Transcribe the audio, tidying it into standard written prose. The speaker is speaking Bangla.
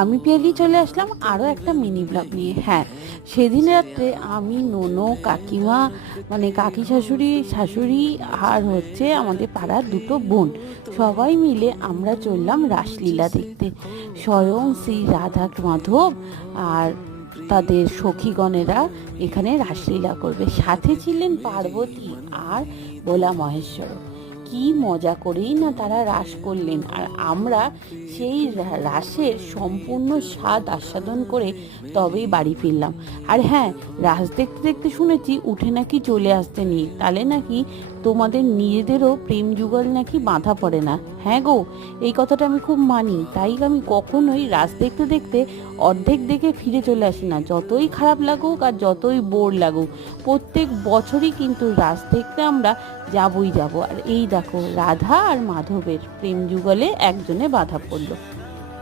আমি পিয়ালি চলে আসলাম আরও একটা মিনি ব্লগ নিয়ে। হ্যাঁ, সেদিন রাত্রে আমি, নোনো, কাকিমা, মানে কাকি শাশুড়ি, শাশুড়ি আর হচ্ছে আমাদের পাড়ার দুটো বোন, সবাই মিলে আমরা চললাম রাসলীলা দেখতে। স্বয়ং শ্রী রাধা মাধব আর তাদের সখীগণেরা এখানে রাসলীলা করবে। সাথে ছিলেন পার্বতী আর ভোলা মহেশ্বর। কি মজা করেই না তারা রাস করলেন, আর আমরা সেই রাসের সম্পূর্ণ স্বাদ আস্বাদন করে তবেই বাড়ি ফিরলাম। আর হ্যাঁ, রাস দেখতে দেখতে শুনেছি উঠে নাকি চলে আসতে নেই, তাহলে নাকি তোমাদের নিজেদেরও প্রেম যুগল নাকি বাঁধা পড়ে না। হ্যাঁ গো, এই কথাটা আমি খুব মানি, তাই আমি কখনোই রাস দেখতে দেখতে অর্ধেক দেখে ফিরে চলে আসি না, যতই খারাপ লাগুক আর যতই বোর লাগুক। প্রত্যেক বছরই কিন্তু রাস দেখতে আমরা যাবই যাব। আর এই দেখো, রাধা আর মাধবের প্রেম যুগলে একজনে বাধা পড়লো।